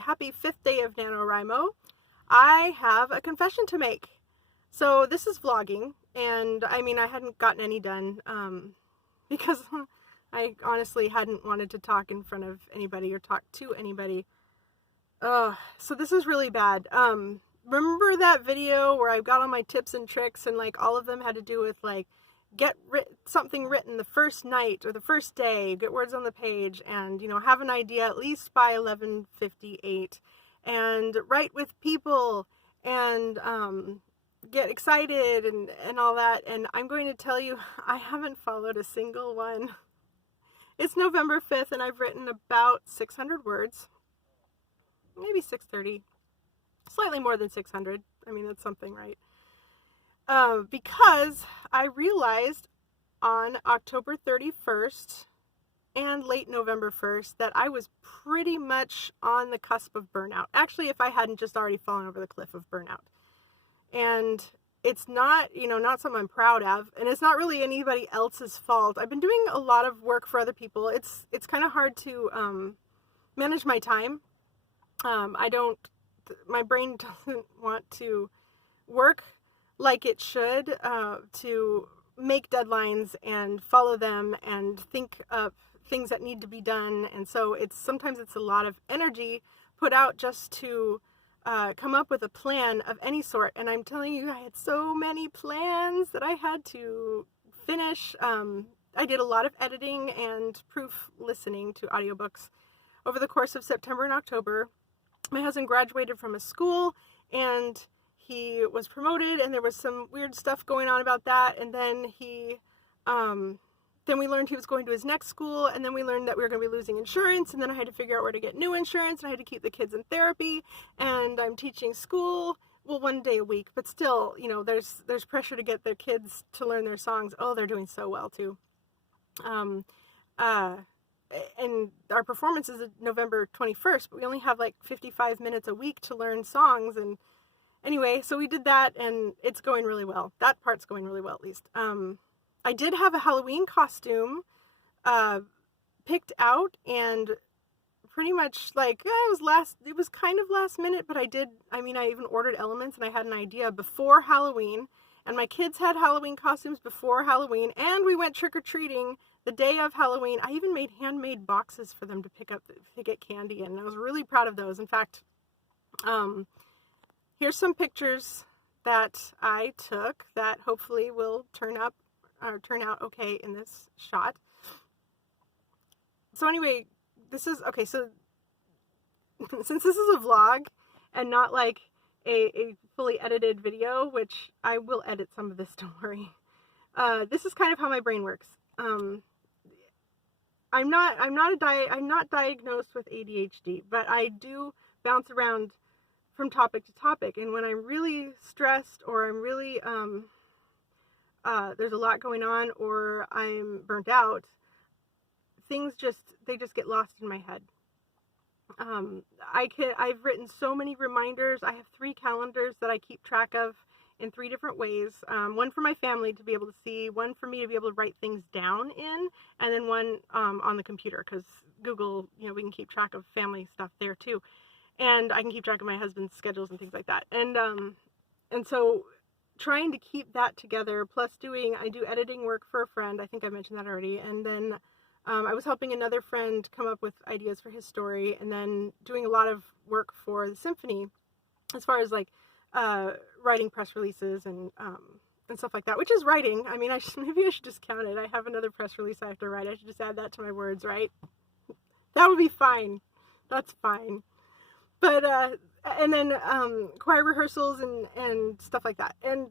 and happy 5th day of NaNoWriMo. I have a confession to make. So this is vlogging, and I mean I hadn't gotten any done because I honestly hadn't wanted to talk in front of anybody or talk to anybody. So this is really bad. Remember that video where I got all my tips and tricks and like all of them had to do with like get something written the first night or the first day, get words on the page, and have an idea at least by 11:58, and write with people, and get excited and all that. And I'm going to tell you, I haven't followed a single one. It's November 5th and I've written about 600 words, maybe 630, slightly more than 600. I mean, that's something, right? Because I realized on October 31st and late November 1st that I was pretty much on the cusp of burnout. Actually, if I hadn't just already fallen over the cliff of burnout. And it's not, not something I'm proud of, and it's not really anybody else's fault. I've been doing a lot of work for other people. It's kind of hard to manage my time. My brain doesn't want to work like it should, to make deadlines and follow them and think of things that need to be done. And so sometimes it's a lot of energy put out just to come up with a plan of any sort. And I'm telling you, I had so many plans that I had to finish. I did a lot of editing and proof listening to audiobooks over the course of September and October. My husband graduated from a school and he was promoted, and there was some weird stuff going on about that. And then then we learned he was going to his next school, and then we learned that we were going to be losing insurance, and then I had to figure out where to get new insurance, and I had to keep the kids in therapy, and I'm teaching school, well, 1 day a week, but still, there's pressure to get their kids to learn their songs. Oh, they're doing so well too. And our performance is November 21st, but we only have like 55 minutes a week to learn songs. And anyway, so we did that, and it's going really well. That part's going really well, at least. I did have a Halloween costume picked out, and pretty much like it was kind of last minute, but I even ordered elements, and I had an idea before Halloween, and my kids had Halloween costumes before Halloween, and we went trick-or-treating the day of Halloween. I even made handmade boxes for them to get candy in, and I was really proud of those. In fact, here's some pictures that I took that hopefully will turn out okay in this shot. So anyway, so since this is a vlog and not like a fully edited video, which I will edit some of this, don't worry. This is kind of how my brain works. I'm not diagnosed with ADHD, but I do bounce around from topic to topic, and when I'm really stressed or I'm really there's a lot going on or I'm burnt out, things just get lost in my head. I've written so many reminders. I have 3 calendars that I keep track of in 3 different ways. One for my family to be able to see, one for me to be able to write things down in, and then one on the computer, because Google, we can keep track of family stuff there too. And I can keep track of my husband's schedules and things like that. And so trying to keep that together, plus I do editing work for a friend. I think I mentioned that already. And then I was helping another friend come up with ideas for his story, and then doing a lot of work for the symphony as far as like writing press releases and stuff like that, which is writing. I mean, maybe I should just count it. I have another press release I have to write. I should just add that to my words, right? That would be fine. That's fine. But and then choir rehearsals and stuff like that, and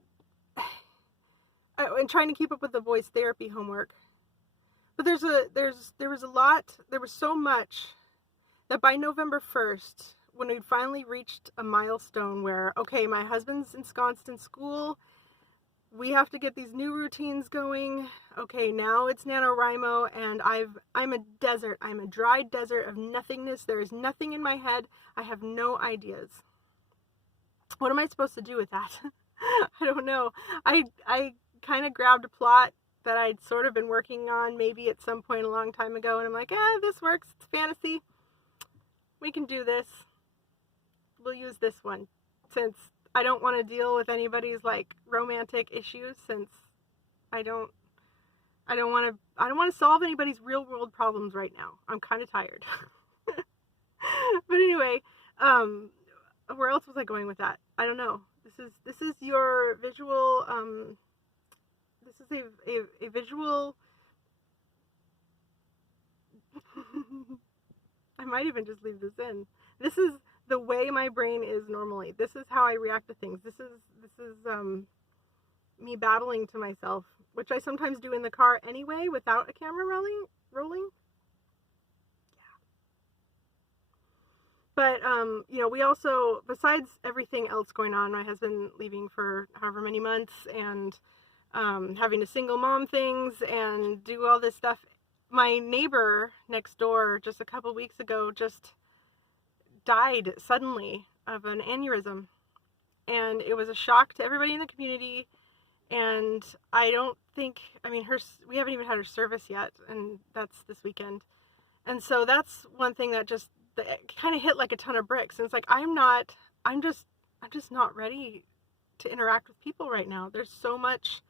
trying to keep up with the voice therapy homework. But there was so much that by November 1st, when we'd finally reached a milestone where, okay, my husband's ensconced in school, we have to get these new routines going. Okay, now it's NaNoWriMo, and I'm a desert. I'm a dry desert of nothingness. There is nothing in my head. I have no ideas. What am I supposed to do with that? I don't know. I kind of grabbed a plot that I'd sort of been working on maybe at some point a long time ago, and I'm like, this works. It's fantasy. We can do this. we'll use this one, since I don't want to deal with anybody's like romantic issues, since I don't want to solve anybody's real world problems right now. I'm kind of tired. But anyway, where else was I going with that? I don't know. This is your visual. This is a visual. I might even just leave this in. This is the way my brain is normally. This is how I react to things. This is me battling to myself, which I sometimes do in the car anyway without a camera rolling. But, you know, we also, besides everything else going on, my husband leaving for however many months, and having to single mom things and do all this stuff, my neighbor next door just a couple weeks ago just died suddenly of an aneurysm. And it was a shock to everybody in the community. And I don't think, I mean, we haven't even had her service yet, and that's this weekend. And so that's one thing that just kind of hit like a ton of bricks. And it's like, I'm just not ready to interact with people right now. There's so much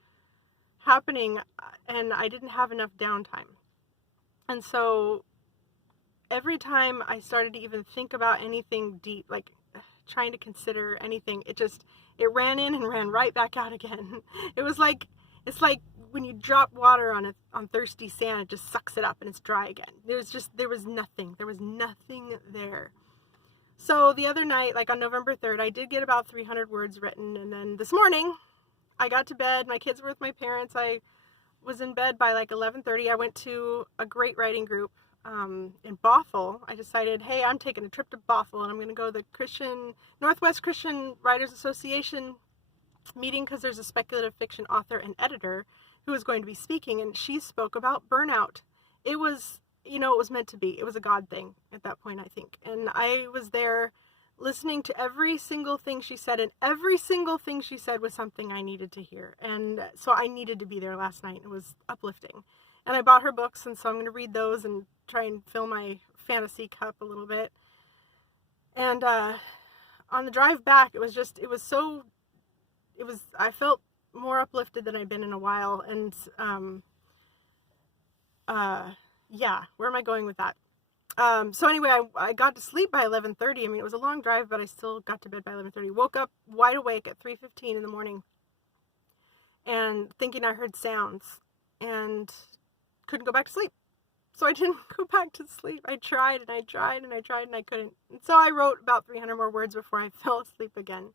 happening, and I didn't have enough downtime. And so every time I started to even think about anything deep, like trying to consider anything, it ran in and ran right back out again. It's like when you drop water on thirsty sand, it just sucks it up and it's dry again. There was nothing there. So the other night, like on November 3rd, I did get about 300 words written. And then this morning I got to bed. My kids were with my parents. I was in bed by like 11:30. I went to a great writing group in Bothell. I decided, hey, I'm taking a trip to Bothell, and I'm going to go to the Northwest Christian Writers Association meeting, because there's a speculative fiction author and editor who was going to be speaking, and she spoke about burnout. It was, it was meant to be. It was a God thing at that point, I think. And I was there listening to every single thing she said, and every single thing she said was something I needed to hear. And so I needed to be there last night. It was uplifting. And I bought her books, and so I'm going to read those and try and fill my fantasy cup a little bit. And on the drive back, I felt more uplifted than I'd been in a while. And where am I going with that? So anyway, I got to sleep by 11:30. I mean, it was a long drive, but I still got to bed by 11:30. Woke up wide awake at 3:15 in the morning and thinking I heard sounds, and couldn't go back to sleep. So I didn't go back to sleep. I tried and I tried and I tried and I couldn't. And so I wrote about 300 more words before I fell asleep again.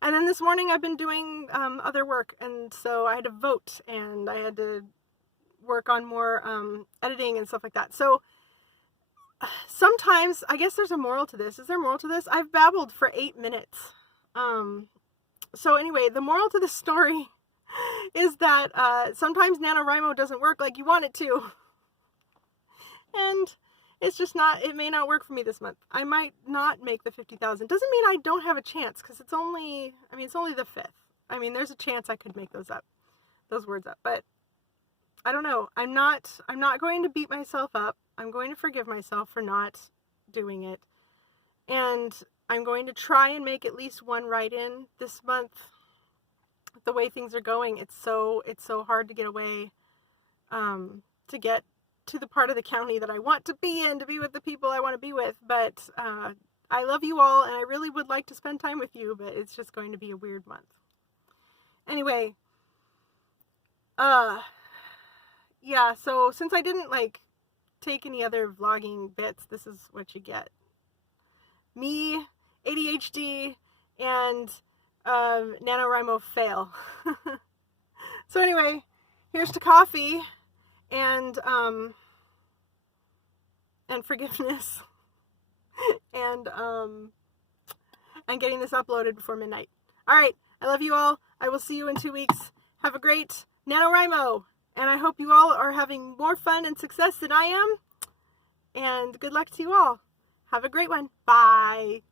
And then this morning I've been doing other work, and so I had to vote, and I had to work on more editing and stuff like that. So sometimes, I guess there's a moral to this. Is there a moral to this? I've babbled for 8 minutes. So anyway, the moral to the story is that sometimes NaNoWriMo doesn't work like you want it to. And it's just it may not work for me this month. I might not make the 50,000. Doesn't mean I don't have a chance, because it's only the 5th. I mean, there's a chance I could make those words up. But I don't know. I'm not going to beat myself up. I'm going to forgive myself for not doing it. And I'm going to try and make at least one write-in this month. The way things are going, it's so hard to get away, to get to the part of the county that I want to be in, to be with the people I want to be with. But I love you all, and I really would like to spend time with you, but it's just going to be a weird month. Anyway, so since I didn't take any other vlogging bits, this is what you get. Me, ADHD, and NaNoWriMo fail. So anyway, here's to coffee and forgiveness and getting this uploaded before midnight. All right, I love you all. I will see you in 2 weeks. Have a great NaNoWriMo, and I hope you all are having more fun and success than I am. And good luck to you all. Have a great one. Bye.